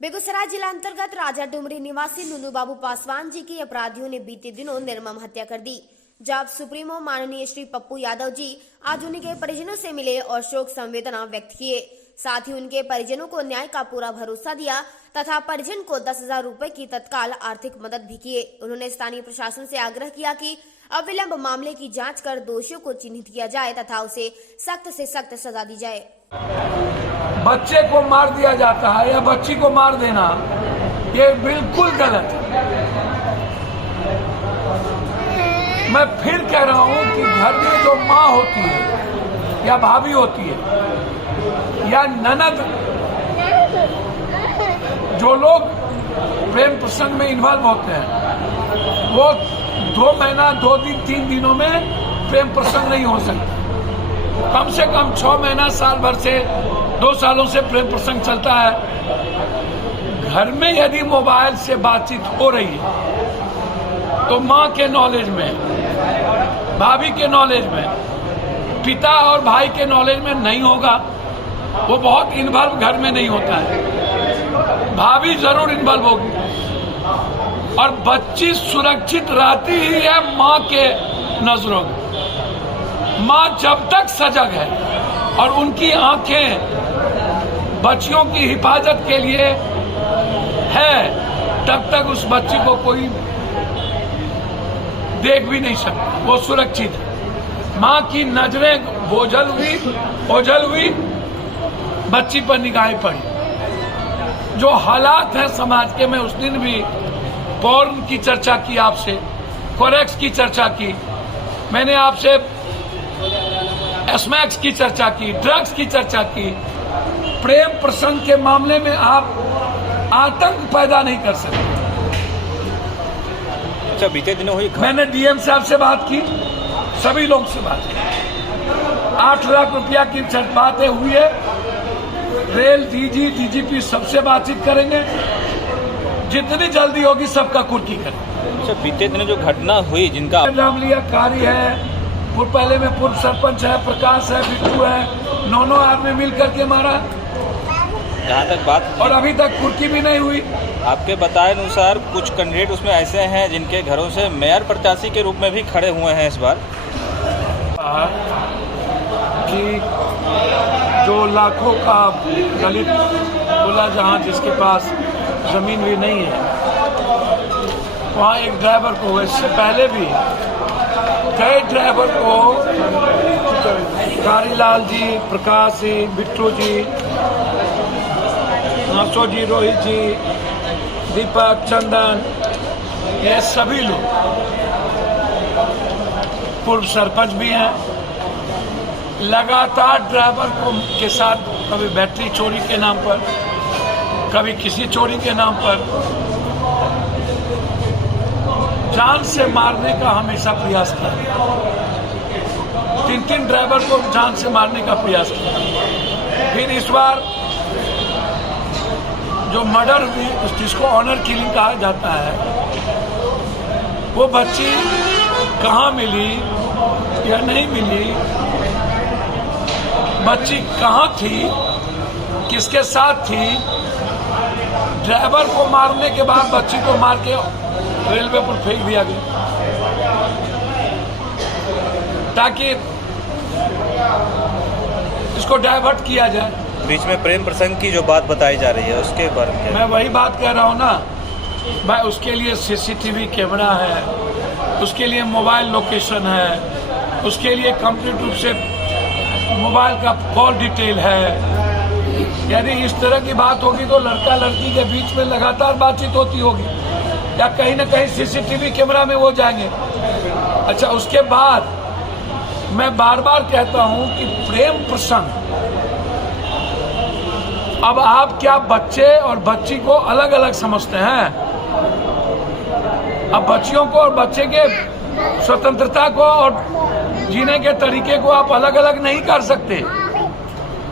बेगूसराय जिला अंतर्गत राजा डुमरी निवासी नुनू बाबू पासवान जी की अपराधियों ने बीते दिनों निर्मम हत्या कर दी। जब सुप्रीमो माननीय श्री पप्पू यादव जी आज उनके परिजनों से मिले और शोक संवेदना व्यक्त किए, साथ ही उनके परिजनों को न्याय का पूरा भरोसा दिया तथा परिजन को 10,000 रुपए की तत्काल आर्थिक मदद भी किए। उन्होंने स्थानीय प्रशासन से आग्रह किया कि अविलंब मामले की जांच कर दोषियों को चिन्हित किया जाए तथा उसे सख्त से सख्त सजा दी जाए। बच्चे को मार दिया जाता है या बच्ची को मार देना, ये बिल्कुल गलत है। मैं फिर कह रहा हूं कि घर में जो माँ होती है या भाभी होती है या ननद, जो लोग प्रेम प्रसंग में इन्वॉल्व होते हैं, वो 2 महीना 2 दिन 3 दिनों में प्रेम प्रसंग नहीं हो सकता। कम से कम 6 महीना साल भर से 2 सालों से प्रेम प्रसंग चलता है। घर में यदि मोबाइल से बातचीत हो रही है तो माँ के नॉलेज में, भाभी के नॉलेज में, पिता और भाई के नॉलेज में नहीं होगा। वो बहुत इन्वॉल्व घर में नहीं होता है, भाभी जरूर इन्वॉल्व होगी। और बच्ची सुरक्षित रहती ही है माँ के नजरों में। माँ जब तक सजग है और उनकी आंखें बच्चियों की हिफाजत के लिए है, तब तक उस बच्ची को कोई देख भी नहीं सकता, वो सुरक्षित है। माँ की नजरें ओझल हुई, बच्ची पर निगाहें पड़ी। जो हालात हैं समाज के, मैं उस दिन भी पॉर्न की चर्चा की आपसे, कोरेक्स की चर्चा की, मैंने आपसे स्मैक्स की चर्चा की, ड्रग्स की चर्चा की। प्रेम प्रसंग के मामले में आप आतंक पैदा नहीं कर सकते। अच्छा, बीते दिनों हुई, मैंने डीएम साहब से बात की, सभी लोग से बात की। 8 लाख रुपया की बातें हुई है। रेल डीजी, डीजीपी सबसे बातचीत करेंगे, जितनी जल्दी होगी सबका कुर्की करेंगे। अच्छा, बीते दिनों जो घटना हुई, जिनका नाम लिया, कारी है, पहले में पूर्व सरपंच है, प्रकाश है, बिट्टू है, 9 आदमी मिल करके मारा। जहाँ तक बात, और अभी तक कुर्की भी नहीं हुई। आपके बताए अनुसार कुछ कैंडिडेट उसमें ऐसे हैं जिनके घरों से मेयर प्रत्याशी के रूप में भी खड़े हुए हैं इस बार। कि जो लाखों का दलित बोला, जहाँ जिसके पास जमीन भी नहीं है, वहाँ एक ड्राइवर को, इससे पहले भी कई ड्राइवर को, कारीलाल जी, प्रकाश जी, बिट्टू जी, नासो जी, रोहित जी, दीपक, चंदन, ये सभी लोग पूर्व सरपंच भी हैं। लगातार ड्राइवर को के साथ कभी बैटरी चोरी के नाम पर, कभी किसी चोरी के नाम पर जान से मारने का हमेशा प्रयास किया। 3 ड्राइवर को जान से मारने का प्रयास किया। फिर इस बार जो मर्डर हुई, जिसको ऑनर किलिंग कहा जाता है, वो बच्ची कहाँ मिली या नहीं मिली, बच्ची कहाँ थी, किसके साथ थी, ड्राइवर को मारने के बाद बच्ची को मार के रेलवे पर फेंक दिया गया ताकि इसको डाइवर्ट किया जाए। बीच में प्रेम प्रसंग की जो बात बताई जा रही है, उसके बारे में मैं वही बात कह रहा हूँ ना भाई। उसके लिए सीसीटीवी कैमरा है, उसके लिए मोबाइल लोकेशन है, उसके लिए कंप्लीट रूप से मोबाइल का कॉल डिटेल है। यदि इस तरह की बात होगी तो लड़का लड़की के बीच में लगातार बातचीत होती होगी या कहीं ना कहीं सीसीटीवी कैमरा में वो जाएंगे। अच्छा, उसके बाद मैं बार बार कहता हूं कि प्रेम प्रसंग, अब आप क्या बच्चे और बच्ची को अलग अलग समझते हैं? अब बच्चियों को और बच्चे के स्वतंत्रता को और जीने के तरीके को आप अलग अलग नहीं कर सकते।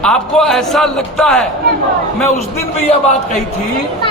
आपको ऐसा लगता है, मैं उस दिन भी यह बात कही थी